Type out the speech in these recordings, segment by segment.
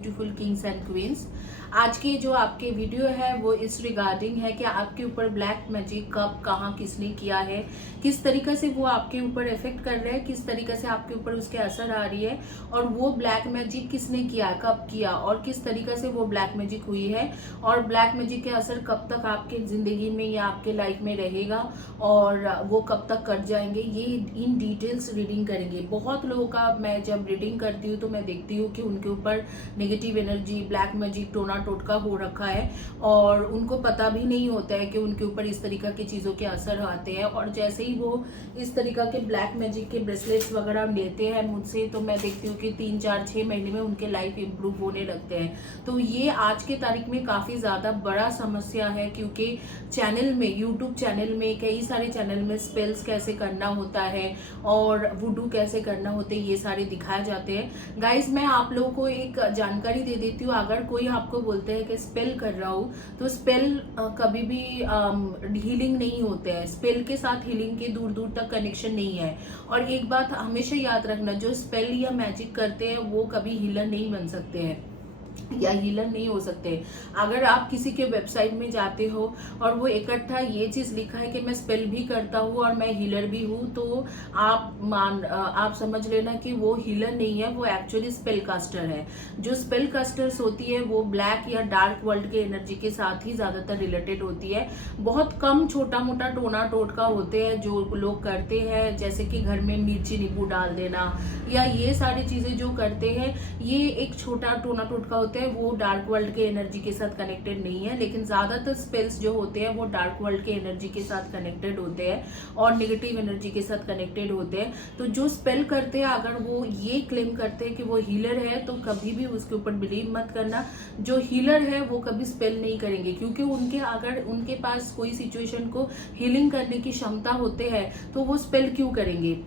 Beautiful Kings and queen's. आज की जो आपके वीडियो है वो इस रिगार्डिंग है कि आपके ऊपर ब्लैक मैजिक कब कहाँ किसने किया है, किस तरीके से वो आपके ऊपर इफेक्ट कर रहा है, किस तरीके से आपके ऊपर उसके असर आ रही है और वो ब्लैक मैजिक किसने किया, कब किया और किस तरीके से वो ब्लैक मैजिक हुई है और ब्लैक मैजिक के असर कब तक आपके जिंदगी में या आपके लाइफ में रहेगा और वो कब तक कट जाएंगे, ये इन डिटेल्स रीडिंग करेंगे। बहुत लोगों का मैं जब रीडिंग करती हूँ तो मैं देखती हूँ कि उनके ऊपर नेगेटिव एनर्जी, ब्लैक मैजिक, टोना टोटका हो रखा है और उनको पता भी नहीं होता है कि उनके ऊपर इस तरीका की चीज़ों के असर आते हैं। और जैसे ही वो इस तरीका के ब्लैक मैजिक के ब्रेसलेट्स वगैरह लेते हैं मुझसे तो मैं देखती हूँ कि 3, 4, 6 महीने में उनके लाइफ इंप्रूव होने लगते हैं। तो ये आज के तारीख में काफ़ी ज़्यादा बड़ा समस्या है, क्योंकि चैनल में, यूट्यूब चैनल में, कई सारे चैनल में स्पेल्स कैसे करना होता है और वुडू कैसे करना होते हैं, ये सारे दिखाए जाते हैं। गाइज, मैं आप लोगों को एक जानकारी दे देती हूँ। अगर कोई आपको बोलते हैं कि स्पेल कर रहा हूँ तो स्पेल कभी भी हीलिंग नहीं होते हैं। स्पेल के साथ हीलिंग के दूर दूर तक कनेक्शन नहीं है। और एक बात हमेशा याद रखना, जो स्पेल या मैजिक करते हैं वो कभी हीलर नहीं बन सकते हैं या हीलर नहीं हो सकते। अगर आप किसी के वेबसाइट में जाते हो और वो इकट्ठा ये चीज लिखा है कि मैं स्पेल भी करता हूँ और मैं हीलर भी हूँ, तो आप समझ लेना कि वो हीलर नहीं है, वो एक्चुअली स्पेल कास्टर है। जो स्पेल कास्टर्स होती है वो ब्लैक या डार्क वर्ल्ड के एनर्जी के साथ ही ज्यादातर रिलेटेड होती है। बहुत कम छोटा मोटा टोना टोटका होते हैं जो लोग करते हैं, जैसे कि घर में मिर्ची नींबू डाल देना या ये सारी चीजें जो करते हैं, ये एक छोटा टोना टोटका होते हैं, वो डार्क वर्ल्ड के एनर्जी के साथ कनेक्टेड नहीं है। लेकिन ज्यादातर स्पेल्स जो होते हैं वो डार्क वर्ल्ड के एनर्जी के साथ कनेक्टेड होते हैं और नेगेटिव एनर्जी के साथ कनेक्टेड होते हैं। तो जो स्पेल करते हैं, अगर वो ये क्लेम करते हैं कि वो हीलर है तो कभी भी उसके ऊपर बिलीव मत करना। जो हीलर है वो कभी स्पेल नहीं करेंगे, क्योंकि अगर उनके पास कोई सिचुएशन को हीलिंग करने की क्षमता होते हैं तो वो स्पेल क्यों करेंगे,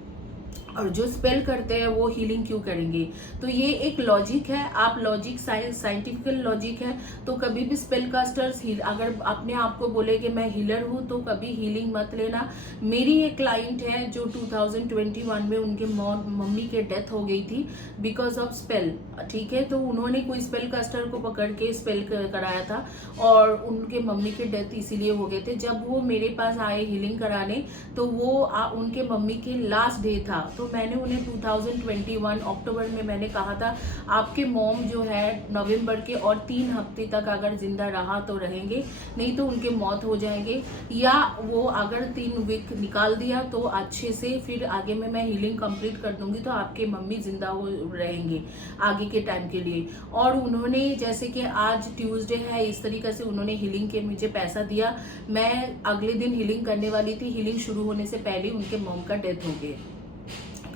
और जो स्पेल करते हैं वो हीलिंग क्यों करेंगे। तो ये एक लॉजिक है, आप लॉजिक साइंटिफिकल लॉजिक है। तो कभी भी स्पेल कास्टर्स अगर अपने आप को बोले कि मैं हीलर हूं तो कभी हीलिंग मत लेना। मेरी एक क्लाइंट है जो 2021 में उनके मम्मी के डेथ हो गई थी बिकॉज ऑफ स्पेल। ठीक है, तो उन्होंने कोई स्पेल कास्टर को पकड़ के स्पेल कराया था और उनके मम्मी के डेथ इसीलिए हो गए थे। जब वो मेरे पास आए हीलिंग कराने तो वो उनके मम्मी के लास्ट डे था, तो मैंने उन्हें 2021 अक्टूबर में मैंने कहा था आपके मॉम जो है नवंबर के और 3 हफ्ते तक अगर जिंदा रहा तो रहेंगे, नहीं तो उनके मौत हो जाएंगे, या वो अगर 3 वीक निकाल दिया तो अच्छे से फिर आगे में मैं हीलिंग कंप्लीट कर दूंगी तो आपके मम्मी जिंदा हो रहेंगे आगे के टाइम के लिए। और उन्होंने, जैसे कि आज ट्यूसडे है, इस तरीके से उन्होंने हीलिंग के मुझे पैसा दिया। मैं अगले दिन हीलिंग करने वाली थी, हीलिंग शुरू होने से पहले उनके मॉम का डेथ हो गया।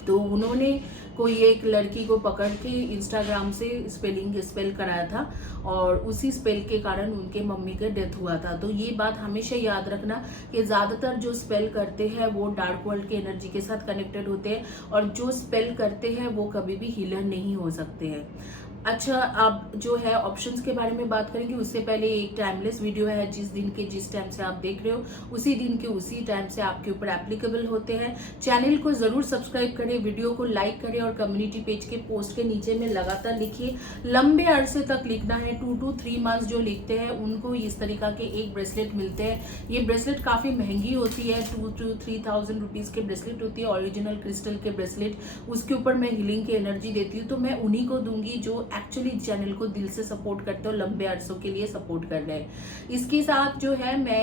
तो उन्होंने कोई एक लड़की को पकड़ के इंस्टाग्राम से स्पेल कराया था और उसी स्पेल के कारण उनके मम्मी का डेथ हुआ था। तो ये बात हमेशा याद रखना कि ज्यादातर जो स्पेल करते हैं वो डार्क वर्ल्ड के एनर्जी के साथ कनेक्टेड होते हैं और जो स्पेल करते हैं वो कभी भी हीलर नहीं हो सकते हैं। अच्छा, अब जो है ऑप्शंस के बारे में बात करेंगे उससे पहले एक टाइमलेस वीडियो है, जिस दिन के जिस टाइम से आप देख रहे हो उसी दिन के उसी टाइम से आपके ऊपर एप्लीकेबल होते हैं। चैनल को जरूर सब्सक्राइब करें, वीडियो को लाइक करें और कम्युनिटी पेज के पोस्ट के नीचे में लगातार लिखिए। लंबे अरसे तक लिखना है, 2 to 3 मंथ्स जो लिखते हैं उनको इस तरीका के एक ब्रेसलेट मिलते हैं। ये ब्रेसलेट काफी महंगी होती है, 2 to 3,000 रुपीज के ब्रेसलेट होती है, ओरिजिनल क्रिस्टल के ब्रेसलेट। उसके ऊपर मैं हीलिंग की एनर्जी देती हूँ, तो मैं उन्हीं को दूंगी जो एक्चुअली चैनल को दिल से सपोर्ट करते हो, लंबे अरसों के लिए सपोर्ट कर रहे हैं। इसके साथ जो है मैं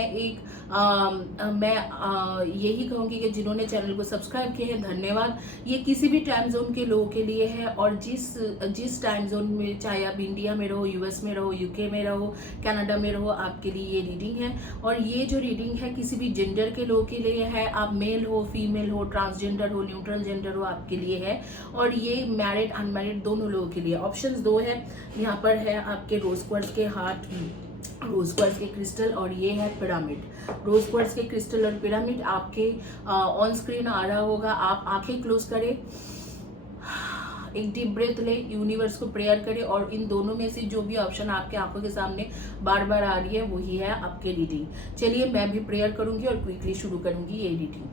यही कहूंगी कि जिन्होंने चैनल को सब्सक्राइब किए हैं धन्यवाद। ये किसी भी टाइम जोन के लोगों के लिए है और जिस टाइम जोन में, चाहे आप इंडिया में रहो, यूएस में रहो, यूके में रहो, कनाडा में रहो, आपके लिए ये रीडिंग है। और ये जो रीडिंग है किसी भी जेंडर के लोगों के लिए है, आप मेल हो, फीमेल हो, ट्रांसजेंडर हो, न्यूट्रल जेंडर हो, आपके लिए है। और ये मैरिड अनमैरिड दोनों लोगों के लिए। ऑप्शंस 2 है, यहाँ पर है आपके रोज क्वार्ट्ज के हार्ट, रोज क्वार्ट्ज के क्रिस्टल और ये है पिरामिड। रोज क्वार्ट्ज के क्रिस्टल और पिरामिड आपके ऑन स्क्रीन आ रहा होगा। आप आंखें क्लोज करें, एक डीप ब्रेथ ले, यूनिवर्स को प्रेयर करें और इन दोनों में से जो भी ऑप्शन आपके आंखों के सामने बार बार आ रही है वही है आपके रीडिंग। चलिए मैं भी प्रेयर करूंगी और क्विकली शुरू करूंगी ये रीडिंग।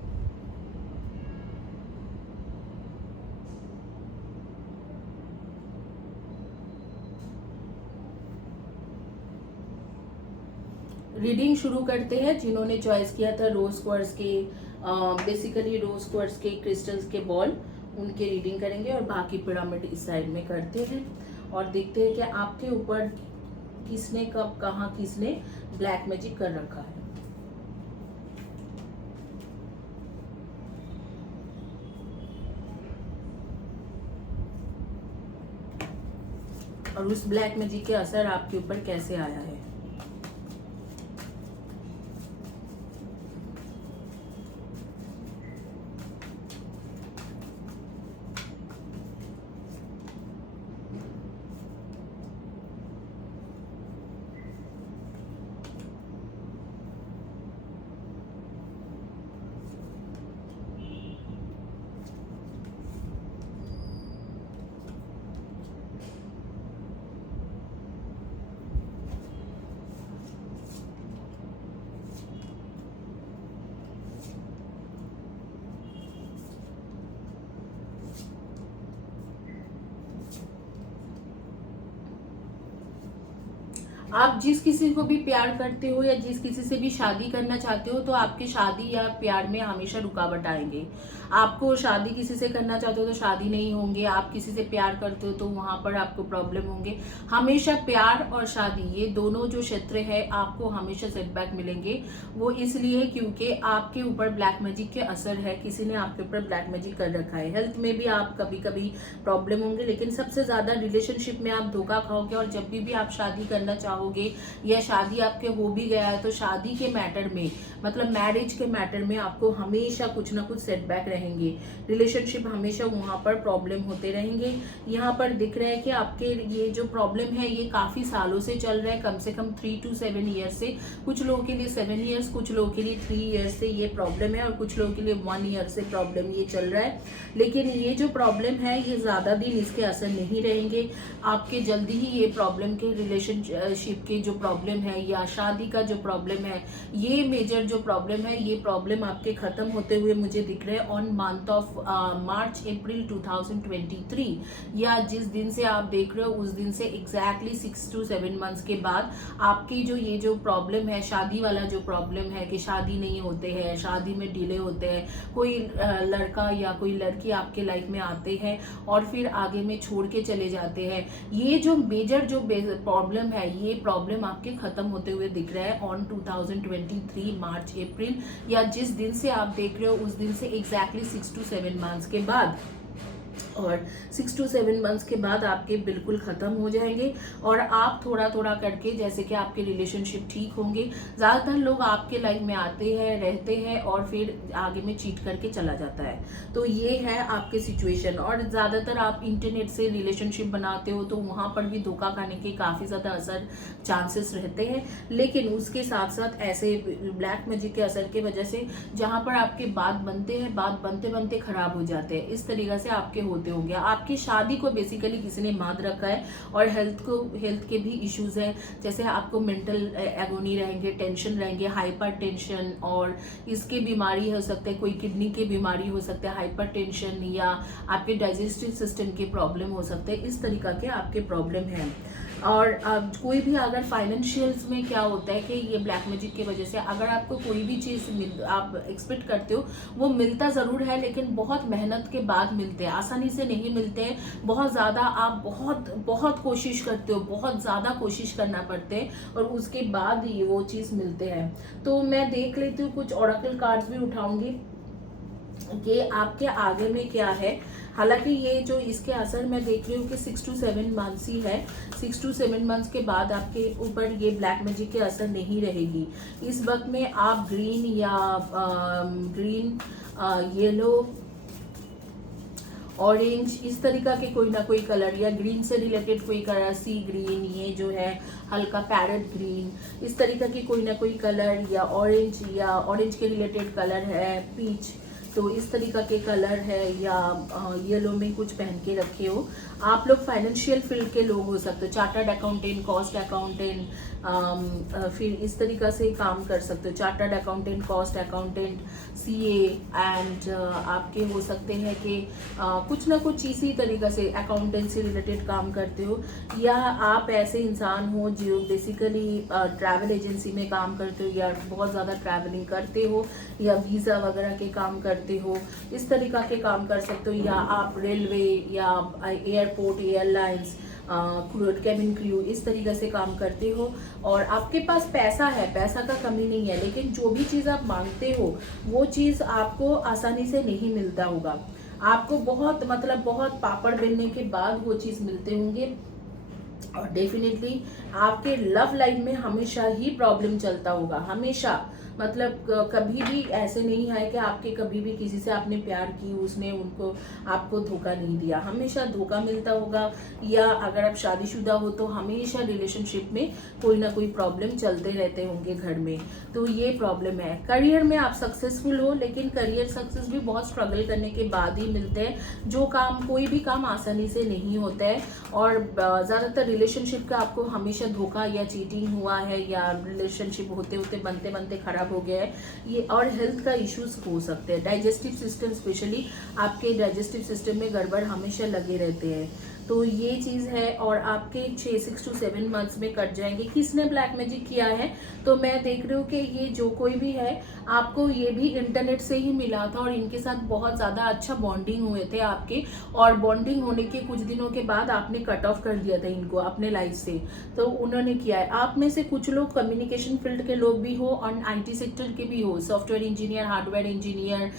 रीडिंग शुरू करते हैं। जिन्होंने चॉइस किया था रोज क्वार्ट्ज के, बेसिकली रोज क्वार्ट्ज के क्रिस्टल्स के बॉल, उनके रीडिंग करेंगे और बाकी पिरामिड इस साइड में करते हैं और देखते हैं कि आपके ऊपर किसने कब कहाँ किसने ब्लैक मैजिक कर रखा है। और उस ब्लैक मैजिक के असर आपके ऊपर कैसे आया है। आप जिस किसी को भी प्यार करते हो या जिस किसी से भी शादी करना चाहते हो तो आपके शादी या प्यार में हमेशा रुकावट आएंगे। आपको शादी किसी से करना चाहते हो तो शादी नहीं होंगे, आप किसी से प्यार करते हो तो वहां पर आपको प्रॉब्लम होंगे। हमेशा प्यार और शादी ये दोनों जो क्षेत्र है आपको हमेशा सेटबैक मिलेंगे। वो इसलिए क्योंकि आपके ऊपर ब्लैक मैजिक के असर है, किसी ने आपके ऊपर ब्लैक मैजिक कर रखा है। हेल्थ में भी आप कभी कभी प्रॉब्लम होंगे, लेकिन सबसे ज्यादा रिलेशनशिप में आप धोखा खाओगे। और जब भी आप शादी करना चाहोगे या शादी आपके हो भी गया है तो शादी के मैटर में, मतलब मैरिज के मैटर में आपको हमेशा कुछ ना कुछ सेटबैक रहेंगे। रिलेशनशिप हमेशा वहां पर प्रॉब्लम होते रहेंगे। यहाँ पर दिख रहा है कि आपके ये जो प्रॉब्लम है ये काफी सालों से चल रहा है, कम से कम 3 to 7 ईयर्स से। कुछ लोगों के लिए 7 ईयर्स, कुछ लोगों के लिए 3 ईयर्स से ये प्रॉब्लम है और कुछ लोगों के लिए 1 ईयर से प्रॉब्लम ये चल रहा है। लेकिन ये जो प्रॉब्लम है ये ज्यादा दिन इसके असर नहीं रहेंगे। आपके जल्दी ही ये प्रॉब्लम के रिलेशनशिप के जो प्रॉब्लम है या शादी का जो प्रॉब्लम है, ये मेजर जो प्रॉब्लम है, ये प्रॉब्लम आपके खत्म होते हुए मुझे दिख रहे हैं ऑन मंथ ऑफ मार्च अप्रैल 2023, या जिस दिन से आप देख रहे हो उस दिन से एग्जैक्टली 6 to 7 मंथ्स के बाद आपकी जो ये जो प्रॉब्लम है, शादी वाला जो प्रॉब्लम है कि शादी नहीं होते हैं, शादी में डिले होते हैं, कोई लड़का या कोई लड़की आपके लाइफ में आते हैं और फिर आगे में छोड़ के चले जाते हैं, ये जो मेजर जो प्रॉब्लम है, ये प्रॉब्लम आपके खत्म होते हुए दिख रहा है ऑन 2023 मार्च अप्रैल, या जिस दिन से आप देख रहे हो उस दिन से एग्जैक्टली 6 to 7 मंथ्स के बाद। और 6 to 7 मंथ्स के बाद आपके बिल्कुल खत्म हो जाएंगे और आप थोड़ा थोड़ा करके जैसे कि आपके रिलेशनशिप ठीक होंगे। ज्यादातर लोग आपके लाइफ में आते हैं, रहते हैं और फिर आगे में चीट करके चला जाता है। तो ये है आपके सिचुएशन। और ज्यादातर आप इंटरनेट से रिलेशनशिप बनाते हो तो वहां पर भी धोखा खाने के काफी ज्यादा असर चांसेस रहते हैं। लेकिन उसके साथ साथ ऐसे ब्लैक मैजिक के असर की वजह से जहां पर आपके बात बनते हैं, बात बनते बनते खराब हो जाते हैं, इस तरीके से आपके होते होंगे। आपकी शादी को बेसिकली किसी ने मात रखा है और हेल्थ के भी इश्यूज है, जैसे आपको मेंटल एगोनी रहेंगे, टेंशन रहेंगे, हाइपर टेंशन, और इसके बीमारी हो सकते हैं, कोई किडनी की बीमारी हो सकता है, हाइपर टेंशन, या आपके डाइजेस्टिव सिस्टम के प्रॉब्लम हो सकते हैं। इस तरीका के आपके प्रॉब्लम है। और कोई भी अगर फाइनेंशियल्स में क्या होता है कि ये ब्लैक मैजिक की वजह से अगर आपको कोई भी चीज आप एक्सपेक्ट करते हो वो मिलता जरूर है, लेकिन बहुत मेहनत के बाद मिलते हैं, आसानी से नहीं मिलते हैं। बहुत ज्यादा आप बहुत बहुत कोशिश करते हो, बहुत ज्यादा कोशिश करना पड़ते हैं और उसके बाद ये वो चीज मिलते हैं। तो मैं देख लेती हूँ, कुछ ओरेकल कार्ड्स भी उठाऊंगी कि आपके आगे में क्या है। हालांकि ये जो इसके असर मैं देख रही हूँ कि 6 to 7 मंथ्स ही है। 6 to 7 मंथ्स के बाद आपके ऊपर ये ब्लैक मैजिक के असर नहीं रहेगी। इस वक्त में आप ग्रीन या ग्रीन, येलो, ऑरेंज, इस तरीका के कोई ना कोई कलर, या ग्रीन से रिलेटेड कोई कलर, सी ग्रीन, ये जो है हल्का पैरेट ग्रीन, इस तरीका की कोई ना कोई कलर, या ऑरेंज के रिलेटेड कलर है, पीच, तो इस तरीका के कलर है, या येलो में कुछ पहन के रखे हो। आप लोग फाइनेंशियल फील्ड के लोग हो सकते हो, चार्टर्ड अकाउंटेंट, कॉस्ट अकाउंटेंट, फिर इस तरीका से काम कर सकते हो, chartered accountant, cost accountant, CA, and आपके हो सकते हैं कि कुछ ना कुछ इसी तरीका से अकाउंटेंसी रिलेटेड काम करते हो, या आप ऐसे इंसान हो जो बेसिकली ट्रैवल एजेंसी में काम करते हो, या बहुत ज़्यादा ट्रैवलिंग करते हो, या वीज़ा वगैरह के काम करते हो, इस तरीका के काम कर सकते हो, या आप रेलवे या एयरपोर्ट, एयरलाइंस, कैबिन क्रू, इस तरीके से काम करते हो, और आपके पास पैसा है, पैसा का कमी नहीं है, लेकिन जो भी चीज़ आप मांगते हो वो चीज़ आपको आसानी से नहीं मिलता होगा। आपको बहुत बहुत पापड़ बेलने के बाद वो चीज़ मिलते होंगे, और डेफिनेटली आपके लव लाइफ में हमेशा ही प्रॉब्लम चलता होगा, हमेशा। कभी भी ऐसे नहीं है कि आपके कभी भी किसी से आपने प्यार की, उसने आपको धोखा नहीं दिया, हमेशा धोखा मिलता होगा। या अगर आप शादीशुदा हो तो हमेशा रिलेशनशिप में कोई ना कोई प्रॉब्लम चलते रहते होंगे घर में, तो ये प्रॉब्लम है। करियर में आप सक्सेसफुल हो, लेकिन करियर सक्सेस भी बहुत स्ट्रगल करने के बाद ही मिलते हैं। कोई भी काम आसानी से नहीं होता है, और ज़्यादातर रिलेशनशिप का आपको हमेशा धोखा या चीटिंग हुआ है, या रिलेशनशिप होते होते बनते बनते खराब हो गया है ये, और हेल्थ का इश्यूज हो सकते हैं। डाइजेस्टिव सिस्टम, स्पेशली आपके डाइजेस्टिव सिस्टम में गड़बड़ हमेशा लगे रहते हैं, तो ये चीज़ है। और आपके 6 to 7 मंथ्स में कट जाएंगे। किसने ब्लैक मैजिक किया है, तो मैं देख रही हूँ कि ये जो कोई भी है, आपको ये भी इंटरनेट से ही मिला था, और इनके साथ बहुत ज़्यादा अच्छा बॉन्डिंग हुए थे आपके, और बॉन्डिंग होने के कुछ दिनों के बाद आपने कट ऑफ कर दिया था इनको अपने लाइफ से, तो उन्होंने किया है। आप में से कुछ लोग कम्युनिकेशन फील्ड के लोग भी हो, और IT सेक्टर के भी हो, software engineer, hardware engineer,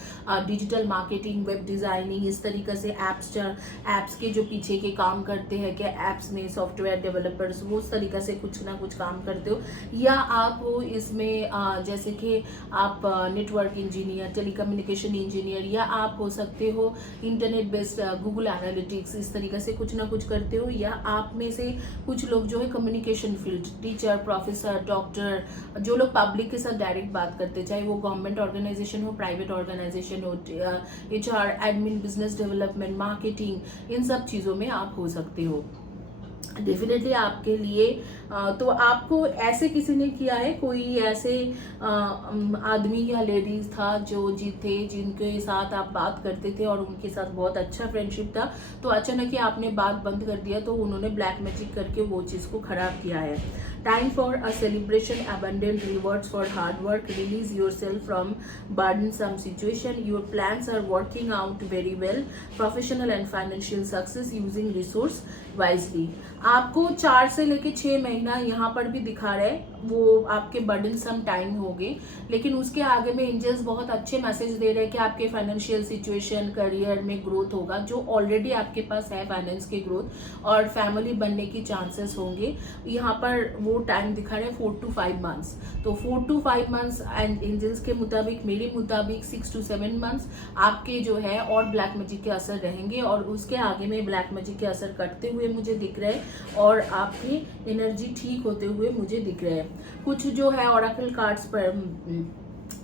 digital marketing, web designing, इस तरीके से एप्स के जो पीछे के काम करते हैं, क्या एप्स में सॉफ्टवेयर डेवलपर्स, वो उस तरीके से कुछ ना कुछ काम करते हो। या आप हो इसमें जैसे कि आप नेटवर्क इंजीनियर, टेलीकम्युनिकेशन इंजीनियर, या आप हो सकते हो इंटरनेट बेस्ड गूगल एनालिटिक्स, इस तरीके से कुछ ना कुछ करते हो। या आप में से कुछ लोग जो है communication field, teacher, professor, doctor, जो लोग पब्लिक के साथ डायरेक्ट बात करते हैं, चाहे वो गवर्नमेंट ऑर्गेनाइजेशन हो, प्राइवेट ऑर्गेनाइजेशन हो, HR, admin, business development, marketing, इन सब चीज़ों में आप हो सकते हो। डेफिनेटली आपके लिए तो आपको ऐसे किसी ने किया है, कोई ऐसे आदमी या लेडीज था जो थे जिनके साथ आप बात करते थे और उनके साथ बहुत अच्छा फ्रेंडशिप था, तो अचानक ही आपने बात बंद कर दिया, तो उन्होंने ब्लैक मैजिक करके वो चीज़ को खराब किया है। Time for a celebration, abundant rewards for hard work, release yourself from burdensome situation, your plans are working out very well, professional and financial success using resource wisely। आपको 4 से लेके 6 महीना यहाँ पर भी दिखा रहा है, वो आपके बर्डनसम टाइम हो गए, लेकिन उसके आगे में एंजल्स बहुत अच्छे मैसेज दे रहे हैं कि आपके फाइनेंशियल सिचुएशन, करियर में ग्रोथ होगा, जो ऑलरेडी आपके पास है फाइनेंस की ग्रोथ, और फैमिली बनने की चांसेस होंगे। यहाँ पर वो टाइम दिखा रहे हैं 4 to 5 मंथ्स, तो 4 to 5 मंथ्स एंड एंजल्स के मुताबिक, मेरे मुताबिक 6 to 7 मंथ्स आपके जो है और ब्लैक मैजिक के असर रहेंगे, और उसके आगे में ब्लैक मैजिक के असर कटते हुए मुझे दिख रहे हैं, और आपकी एनर्जी ठीक होते हुए मुझे दिख रहे हैं। कुछ जो है ऑरेकल कार्ड्स पर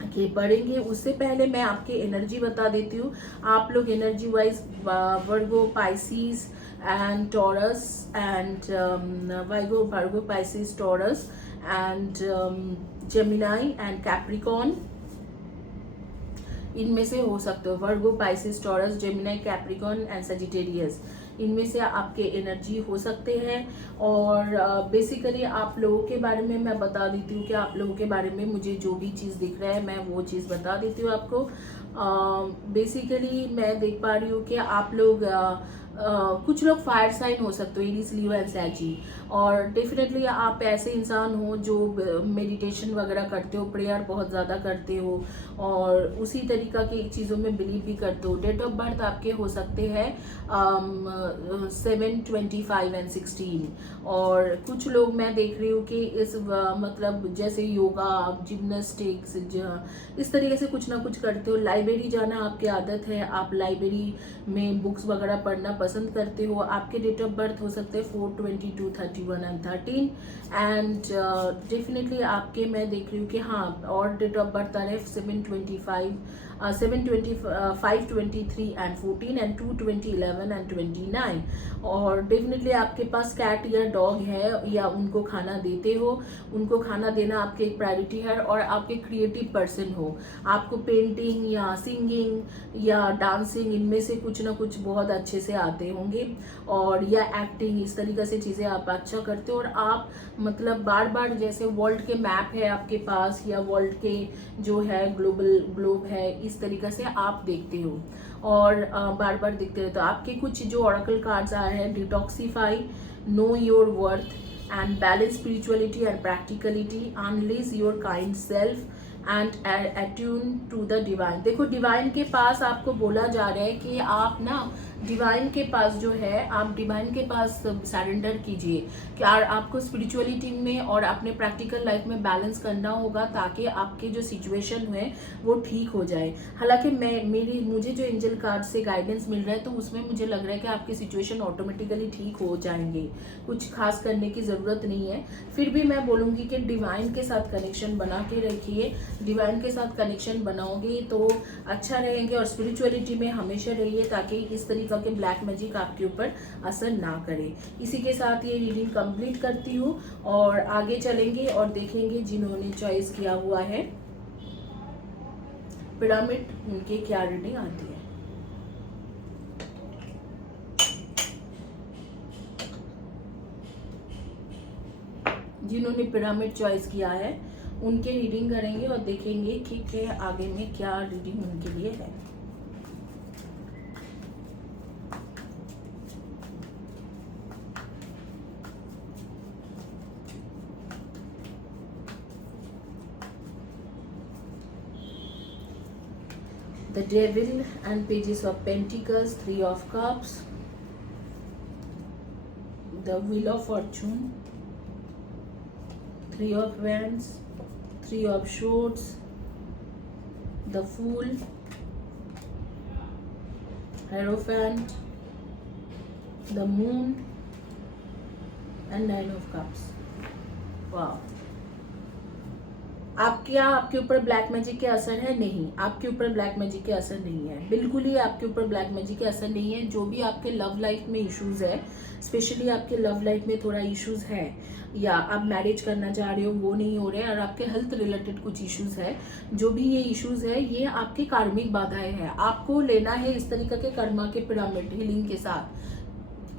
के पढ़ेंगे, उससे पहले मैं आपके एनर्जी बता देती हूँ। आप लोग energy wise Virgo, Pisces and Taurus, and Virgo, Pisces, Taurus and Gemini and Capricorn, इनमें से हो सकते हो। Virgo, Pisces, Taurus, Gemini, Capricorn and Sagittarius, इनमें से आपके एनर्जी हो सकते हैं। और बेसिकली आप लोगों के बारे में मैं बता देती हूँ कि आप लोगों के बारे में मुझे जो भी चीज़ दिख रहा है मैं वो चीज़ बता देती हूँ आपको। बेसिकली मैं देख पा रही हूँ कि आप लोग कुछ लोग फायर साइन हो सकते हो, एरीज, लियो एंड सैजी, और डेफिनेटली आप ऐसे इंसान हो जो मेडिटेशन वगैरह करते हो, प्रेयर बहुत ज़्यादा करते हो, और उसी तरीका की चीज़ों में बिलीव भी करते हो। डेट ऑफ बर्थ आपके हो सकते हैं 7, 25 एंड 16, और कुछ लोग मैं देख रही हूँ कि इस जैसे योगा, जिम्नास्टिक्स, इस तरीके से कुछ ना कुछ करते हो। लाइब्रेरी जाना आपकी आदत है, आप लाइब्रेरी में बुक्स वगैरह पढ़ना पसंद करते हो। आपके डेट ऑफ बर्थ हो सकते हैं 4, 22, 31 एंड 13, एंड डेफिनेटली आपके मैं देख रही हूँ कि हाँ, और डेट ऑफ बर्थ आ रहे 7, 25, 523 एंड 14 एंड 220 11 एंड 29। और डेफिनेटली आपके पास कैट या डॉग है या उनको खाना देते हो, उनको खाना देना आपकी एक प्रायोरिटी है, और आपके क्रिएटिव पर्सन हो, आपको पेंटिंग या सिंगिंग या डांसिंग इनमें से कुछ ना कुछ बहुत अच्छे से आते होंगे, और या एक्टिंग, इस तरीके से चीज़ें आप अच्छा करते हो। और आप मतलब बार बार जैसे वर्ल्ड के मैप है आपके पास या वर्ल्ड के जो है ग्लोब है, इस तरीके से आप देखते हो और बार बार देखते रहते हो। आपके कुछ जो ओरेकल कार्ड्स आ रहे हैं, detoxify, know your worth and balance spirituality and practicality, unleash your kind self and attune to the divine. देखो डिवाइन के पास आपको बोला जा रहा है कि आप ना डिवाइन के पास जो है, आप डिवाइन के पास सरेंडर कीजिए कि आपको स्पिरिचुअलिटी में और अपने प्रैक्टिकल लाइफ में बैलेंस करना होगा ताकि आपके जो सिचुएशन है वो ठीक हो जाए। हालांकि मुझे जो एंजल कार्ड से गाइडेंस मिल रहा है तो उसमें मुझे लग रहा है कि आपकी सिचुएशन ऑटोमेटिकली ठीक हो जाएंगे, कुछ खास करने की ज़रूरत नहीं है। फिर भी मैं बोलूँगी कि डिवाइन के साथ कनेक्शन बना के रखिए, डिवाइन के साथ कनेक्शन बनाओगे तो अच्छा रहेंगे, और स्पिरिचुअलिटी में हमेशा रहिए ताकि इस तरीके के ब्लैक मैजिक आपके ऊपर असर ना करे। इसी के साथ ये रीडिंग कंप्लीट करती हूँ और आगे चलेंगे और देखेंगे जिन्होंने चॉइस किया हुआ है पिरामिड, उनके क्या रीडिंग आती है। जिन्होंने पिरामिड चॉइस किया है उनके रीडिंग करेंगे और देखेंगे कि आगे में क्या रीडिंग उनके लिए है। The Devil and Pages of Pentacles, 3 of Cups, the Wheel of Fortune, 3 of Wands, 3 of Swords, the Fool, Hierophant, the Moon and 9 of Cups. Wow. आपके ऊपर ब्लैक मैजिक के असर है? नहीं, आपके ऊपर ब्लैक मैजिक के असर नहीं है, बिल्कुल ही आपके ऊपर ब्लैक मैजिक के असर नहीं है। जो भी आपके लव लाइफ में इश्यूज है, स्पेशली आपके लव लाइफ में थोड़ा इश्यूज है या आप मैरिज करना चाह रहे हो वो नहीं हो रहे, और आपके हेल्थ रिलेटेड कुछ इश्यूज है, जो भी ये इश्यूज है ये आपके कार्मिक बाधाएं हैं। आपको लेना है इस तरीके के कर्मा के पिरामिड हीलिंग के साथ।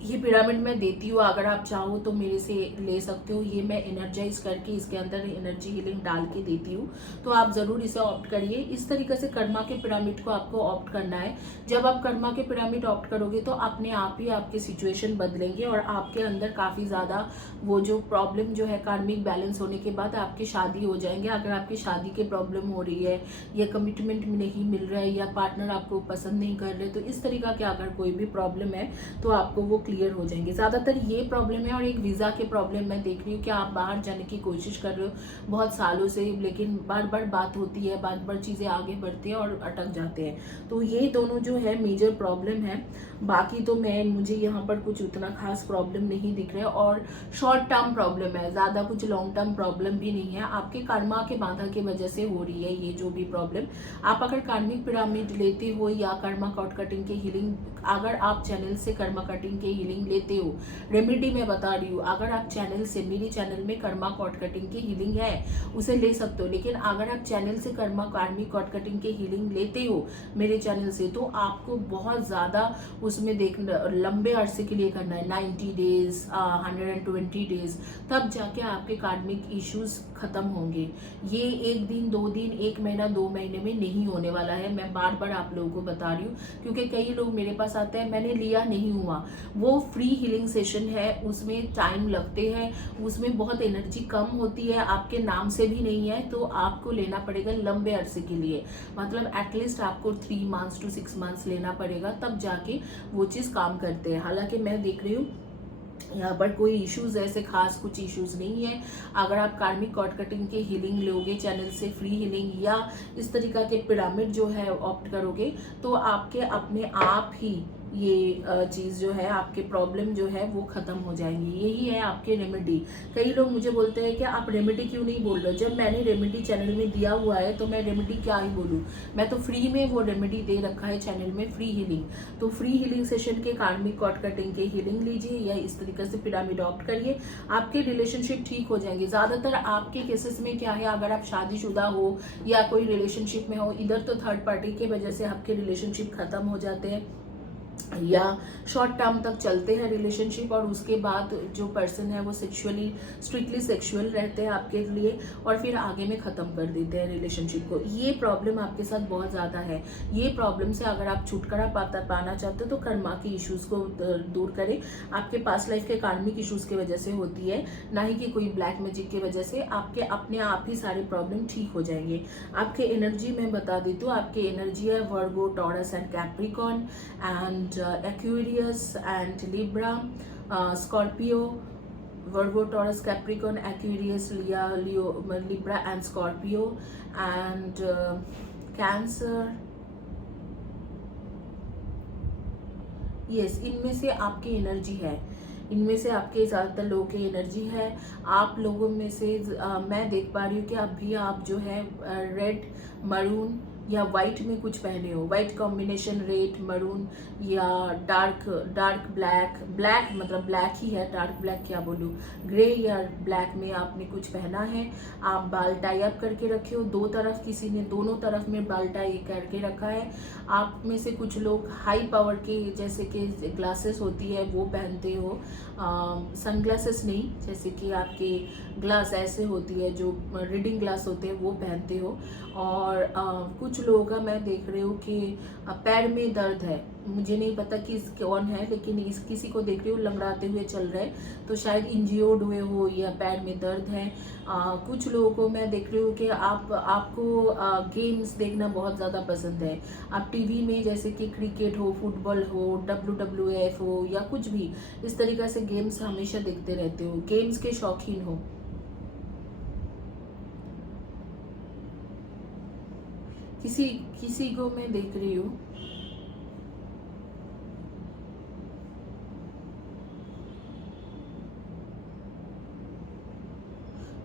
ये पिरामिड मैं देती हूँ, अगर आप चाहो तो मेरे से ले सकते हो। ये मैं एनर्जाइज करके इसके अंदर एनर्जी हीलिंग डाल के देती हूँ, तो आप ज़रूर इसे ऑप्ट करिए। इस तरीके से कर्मा के पिरामिड को आपको ऑप्ट करना है। जब आप कर्मा के पिरामिड ऑप्ट करोगे तो अपने आप ही आपके सिचुएशन बदलेंगे और आपके अंदर काफ़ी ज़्यादा वो जो प्रॉब्लम जो है कार्मिक बैलेंस होने के बाद आपकी शादी हो जाएंगे। अगर आपकी शादी के प्रॉब्लम हो रही है या कमिटमेंट नहीं मिल रहा है या पार्टनर आपको पसंद नहीं कर रहे, तो इस तरीका के अगर कोई भी प्रॉब्लम है तो आपको वो क्लियर हो जाएंगे। ज़्यादातर ये प्रॉब्लम है, और एक वीज़ा के प्रॉब्लम मैं देख रही हूँ कि आप बाहर जाने की कोशिश कर रहे हो बहुत सालों से, लेकिन बार बार बात होती है, बार बार चीज़ें आगे बढ़ती हैं और अटक जाते हैं। तो ये दोनों जो है मेजर प्रॉब्लम है। बाकी तो मुझे यहाँ पर कुछ उतना खास प्रॉब्लम नहीं दिख रहा है, और शॉर्ट टर्म प्रॉब्लम है, ज़्यादा कुछ लॉन्ग टर्म प्रॉब्लम भी नहीं है। आपके कर्मा के बाधा की वजह से हो रही है ये जो भी प्रॉब्लम। आप अगर कार्मिक पिरामिड लेते हो या कर्मा कॉर्ड कटिंग के हीलिंग, अगर आप चैनल से कर्मा कटिंग के हीलिंग लेते हो, रेमेडी मैं बता रही हूँ, अगर आप चैनल से, मेरे चैनल में कर्मा कॉर्ड कटिंग की हीलिंग है उसे ले सकते हो। लेकिन अगर आप चैनल से कर्मा कार्मिक कॉर्ड कटिंग के हीलिंग लेते हो मेरे चैनल से, तो आपको बहुत ज़्यादा उसमें लंबे अरसे के लिए करना है, 90 डेज 120 डेज, तब जाके आपके कार्मिक इश्यूज खत्म होंगे। ये 1 दिन 2 दिन 1 महीना 2 महीने में नहीं होने वाला है। मैं बार बार आप लोगों को बता रही हूँ, क्योंकि कई लोग मेरे पास आते हैं मैंने लिया नहीं हुआ। वो फ्री हीलिंग सेशन है, उसमें टाइम लगते हैं, उसमें बहुत एनर्जी कम होती है, आपके नाम से भी नहीं है, तो आपको लेना पड़ेगा लंबे अरसे के लिए, मतलब एटलीस्ट आपको 3 मंथ्स to 6 मंथ्स लेना पड़ेगा, तब जाके वो चीज़ काम करते हैं। हालांकि मैं देख रही हूँ यहाँ पर कोई इश्यूज ऐसे खास कुछ इश्यूज नहीं है। अगर आप कार्मिक कॉर्ड कटिंग के हीलिंग लोगे चैनल से, फ्री हीलिंग, या इस तरीका के पिरामिड जो है ऑप्ट करोगे, तो आपके अपने आप ही ये चीज़ जो है, आपके प्रॉब्लम जो है वो ख़त्म हो जाएंगी। यही है आपके रेमेडी। कई लोग मुझे बोलते हैं कि आप रेमेडी क्यों नहीं बोल रहे हो। जब मैंने रेमेडी चैनल में दिया हुआ है तो मैं रेमेडी क्या ही बोलूँ। मैं तो फ्री में वो रेमेडी दे रखा है चैनल में, फ्री हीलिंग। तो फ्री हीलिंग सेशन के कार्मिक कॉर्ड कटिंग के हीलिंग लीजिए या इस तरीके से पिरामिड ऑप्ट करिए, आपके रिलेशनशिप ठीक हो जाएंगे। ज़्यादातर आपके केसेस में क्या है, अगर आप शादीशुदा हो या कोई रिलेशनशिप में हो, इधर तो थर्ड पार्टी की वजह से आपके रिलेशनशिप खत्म हो जाते हैं या शॉर्ट टर्म तक चलते हैं रिलेशनशिप, और उसके बाद जो पर्सन है वो सेक्सुअली स्ट्रिक्टली सेक्सुअल रहते हैं आपके लिए और फिर आगे में ख़त्म कर देते हैं रिलेशनशिप को। ये प्रॉब्लम आपके साथ बहुत ज़्यादा है। ये प्रॉब्लम से अगर आप छुटकारा पाना चाहते हो तो कर्मा के इश्यूज़ को दूर करें। आपके पास्ट लाइफ के कार्मिक इश्यूज़ की वजह से होती है, ना ही कि कोई ब्लैक मैजिक की वजह से। आपके अपने आप ही सारे प्रॉब्लम ठीक हो जाएंगे। आपके एनर्जी मैं बता देती हूँ, आपकी एनर्जी है Virgo, Taurus and Capricorn and Aquarius and Libra, Scorpio, Virgo, Taurus, Capricorn, Aquarius, Leo, Libra and Scorpio and Cancer। Yes, इनमें से आपकी एनर्जी है, इनमें से आपके ज़्यादातर लोगों की एनर्जी है। आप लोगों में से मैं देख पा रही हूँ कि अभी आप जो है रेड, मरून या वाइट में कुछ पहने हो। वाइट कॉम्बिनेशन, रेड, मरून या डार्क ब्लैक मतलब ब्लैक ही है, डार्क ब्लैक क्या बोलूँ, ग्रे या ब्लैक में आपने कुछ पहना है। आप बाल टाई अप करके रखे हो, दो तरफ, किसी ने दोनों तरफ में बाल टाई करके रखा है। आप में से कुछ लोग हाई पावर के जैसे कि ग्लासेस होती है वो पहनते हो, सनग्लासेस नहीं, जैसे कि आपके ग्लास ऐसे होती है जो रीडिंग ग्लास होते हैं वो पहनते हो। और कुछ लोगों का मैं देख रही हूँ कि पैर में दर्द है, मुझे नहीं पता कि कौन है, लेकिन किसी को देख रही हूँ लंगड़ाते हुए चल रहे, तो शायद इंजियोर्ड हुए हो या पैर में दर्द है। कुछ लोगों को मैं देख रही हूँ कि आपको गेम्स देखना बहुत ज़्यादा पसंद है। आप टीवी में जैसे कि क्रिकेट हो, फुटबॉल हो, WWF हो या कुछ भी इस तरीके से गेम्स हमेशा देखते रहते हो, गेम्स के शौकीन हो। किसी को मैं देख रही हूँ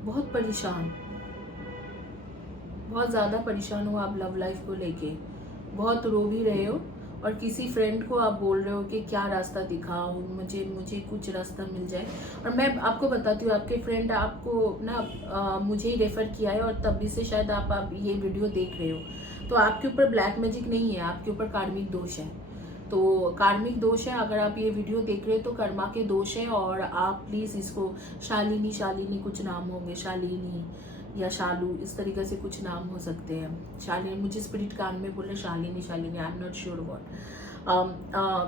बहुत परेशान, बहुत ज़्यादा परेशान हो आप लव लाइफ को लेके, बहुत रो भी रहे हो। और किसी फ्रेंड को आप बोल रहे हो कि क्या रास्ता दिखाओ, मुझे कुछ रास्ता मिल जाए। और मैं आपको बताती हूँ, आपके फ्रेंड आपको ना मुझे ही रेफ़र किया है और तभी से शायद आप ये वीडियो देख रहे हो। तो आपके ऊपर ब्लैक मैजिक नहीं है, आपके ऊपर कार्मिक दोष है। तो कार्मिक दोष है, अगर आप ये वीडियो देख रहे हो तो कर्मा के दोष है। और आप प्लीज़ इसको शालिनी कुछ नाम होंगे, शालिनी या शालू, इस तरीके से कुछ नाम हो सकते हैं। शालिनी, मुझे स्पिरिट कान में बोले Shalini, I am not sure what.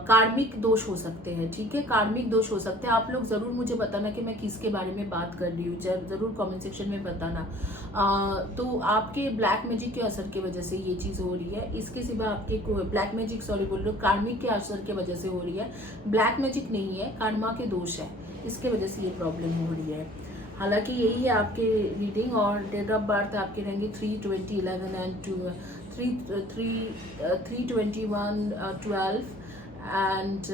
कार्मिक दोष हो सकते हैं, ठीक है, कार्मिक दोष हो सकते हैं। आप लोग ज़रूर मुझे बताना कि मैं किसके बारे में बात कर रही हूँ, ज़रूर कमेंट सेक्शन में बताना। तो आपके ब्लैक मैजिक के असर की वजह से ये चीज़ हो रही है। इसके सिवा आपके ब्लैक मैजिक, सॉरी बोल रही हूँ, कार्मिक के असर की वजह से हो रही है। ब्लैक मैजिक नहीं है, कर्मा के दोष है, इसके वजह से ये प्रॉब्लम हो रही है। हालांकि यही है आपके रीडिंग। और डेट ऑफ बर्थ आपके रहेंगे 3/20/11 and 3/21/12 and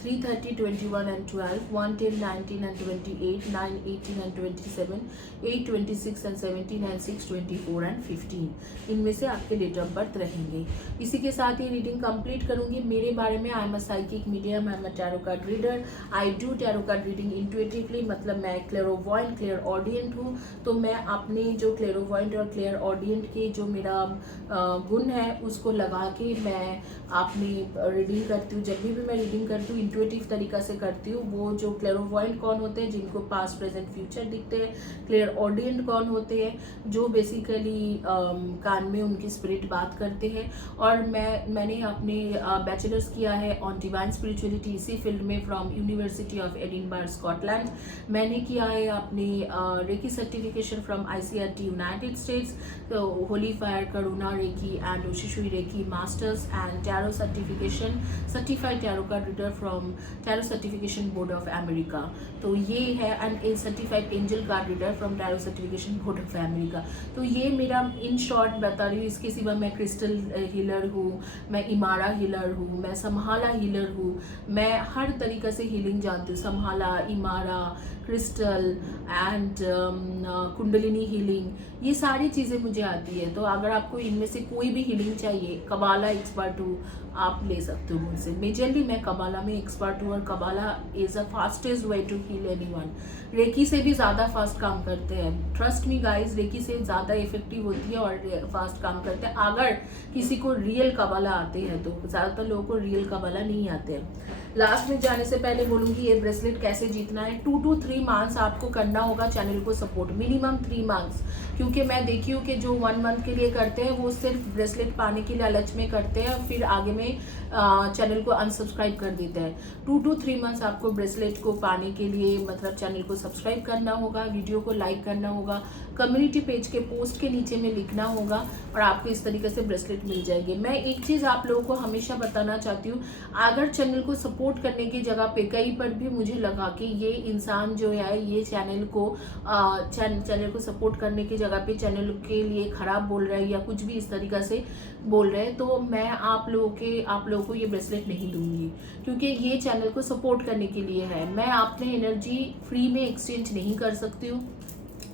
3/30/21 and 12, 1/10/19 and 28, 9/18 and 27, 8/26 and 17 and 6/24 and 15, इनमें से आपके डेट ऑफ बर्थ रहेंगे। इसी के साथ ये रीडिंग कंप्लीट करूंगी। मेरे बारे में, I am a psychic medium, I am a tarot card reader, I do tarot card reading intuitively, मतलब मैं क्लेरोवॉइंट, क्लियर ऑडियंट हूँ। तो मैं अपने जो क्लेरोवॉइंट और क्लियर ऑडियंट के जो मेरा गुण है उसको लगा के मैं अपनी रीडिंग करती हूँ। जब भी मैं रीडिंग करती हूँ इंट्यूटिव तरीका से करती हूँ। वो जो क्लेरोवॉइंट कौन होते हैं, जिनको पास्ट प्रेजेंट फ्यूचर दिखते हैं। क्लियर ऑडियंट कौन होते हैं, जो बेसिकली कान में उनकी स्पिरिट बात करते हैं। और मैंने अपने बैचलर्स किया है ऑन डिवाइन स्पिरिचुअलिटी इसी फील्ड में from university of Edinburgh, Scotland. मैंने किया है अपनी Reiki certification from ICRT United States, holy fire, Karuna Reiki एंड ओशिशुई Reiki masters and tarot certification, certified tarot card reader from from tarot certification board of America. तो ये है and a certified angel card reader from tarot certification board of America. तो ये मेरा in short बता रही हूँ। इसके सिवा मैं क्रिस्टल हीलर हूँ, मैं इमारा हीलर हूँ, मैं समहाला हीलर हूँ, मैं हर तरीक़े से हीलिंग जानती हूँ। समहाला, इमारा, क्रिस्टल एंड कुंडलिनी हीलिंग, ये सारी चीज़ें मुझे आती है। तो अगर आपको इनमें से कोई भी हीलिंग चाहिए, कबाला एक्सपर्ट हूँ, आप ले सकते हो मुझसे। मेजरली मैं कबाला में एक्सपर्ट हूँ और Kabbalah is a fastest way to heal anyone. Reiki से भी ज़्यादा फास्ट काम करते हैं, ट्रस्ट मी गाइज, रेकी से ज़्यादा इफेक्टिव होती है और फास्ट काम करते हैं अगर किसी को रियल कबाला आते हैं। तो ज़्यादातर लोगों को रियल कबाला नहीं आते हैं। लास्ट में जाने से पहले बोलूँगी ये ब्रेसलेट कैसे जीतना है। 2 to 3 मंथ्स आपको करना होगा चैनल को सपोर्ट, मिनिमम 3 मंथ्स, क्योंकि मैं देखी हूँ कि जो 1 मंथ के लिए करते हैं वो सिर्फ ब्रेसलेट पाने के लालच में करते हैं, फिर आगे में चैनल को अनसब्सक्राइब कर देते हैं। 2 to 3 मंथ्स आपको ब्रेसलेट को पाने के लिए मतलब चैनल को सब्सक्राइब करना होगा, वीडियो को लाइक करना होगा, कम्युनिटी पेज के पोस्ट के नीचे में लिखना होगा और आपको इस तरीके से ब्रेसलेट मिल जाएगी। मैं एक चीज़ आप लोगों को हमेशा बताना चाहती हूँ, अगर चैनल को सपोर्ट करने की जगह पे कहीं पर भी मुझे लगा कि ये इंसान जो है ये चैनल को सपोर्ट करने की जगह पे चैनल के लिए खराब बोल रहा है या कुछ भी इस तरीक़ा से बोल रहे हैं, तो मैं आप लोगों को ये ब्रेसलेट नहीं दूंगी, क्योंकि ये चैनल को सपोर्ट करने के लिए है। मैं अपने एनर्जी फ्री में एक्सचेंज नहीं कर सकती हूँ।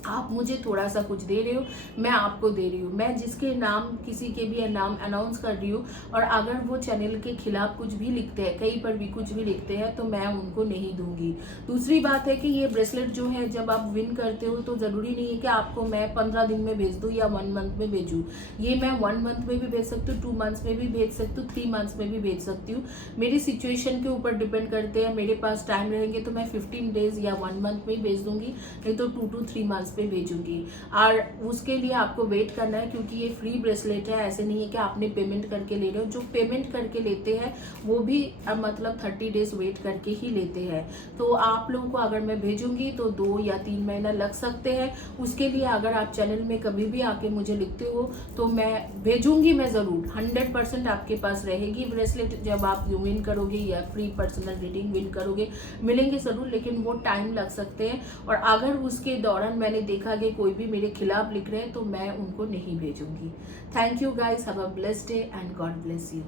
आप मुझे थोड़ा सा कुछ दे रहे हो, मैं आपको दे रही हूँ। मैं जिसके नाम किसी के भी नाम अनाउंस कर रही हूँ और अगर वो चैनल के खिलाफ कुछ भी लिखते हैं, कहीं पर भी कुछ भी लिखते हैं, तो मैं उनको नहीं दूंगी। दूसरी बात है कि ये ब्रेसलेट जो है जब आप विन करते हो तो ज़रूरी नहीं है कि आपको मैं 15 दिन में भेज दूँ या 1 मंथ में भेजूँ। ये मैं 1 मंथ में भी भेज सकती हूँ, 2 मंथ्स में भी भेज सकती हूँ, 3 मंथ्स में भी भेज सकती हूँ। मेरी सिचुएशन के ऊपर डिपेंड करते हैं। मेरे पास टाइम रहेंगे तो मैं 15 डेज या 1 मंथ में भेज दूंगी, नहीं तो 2 to 3 मंथ्स पे भेजूंगी। और उसके लिए आपको वेट करना है, क्योंकि ये फ्री ब्रेसलेट है। ऐसे नहीं है कि आपने पेमेंट करके ले रहे हो। जो पेमेंट करके लेते हैं वो भी मतलब 30 डेज वेट करके ही लेते हैं। तो आप लोगों को अगर मैं भेजूंगी तो 2 या 3 महीना लग सकते हैं। उसके लिए अगर आप चैनल में कभी भी आके मुझे लिखते हो तो मैं भेजूंगी, मैं ज़रूर 100% आपके पास रहेगी ब्रेसलेट। जब आप विन करोगे या फ्री पर्सनल रीडिंग विन करोगे, मिलेंगे ज़रूर, लेकिन वो टाइम लग सकते हैं। और अगर उसके दौरान मैंने देखा कि कोई भी मेरे खिलाफ लिख रहे हैं तो मैं उनको नहीं भेजूंगी। Thank you guys, have a blessed day and God bless you.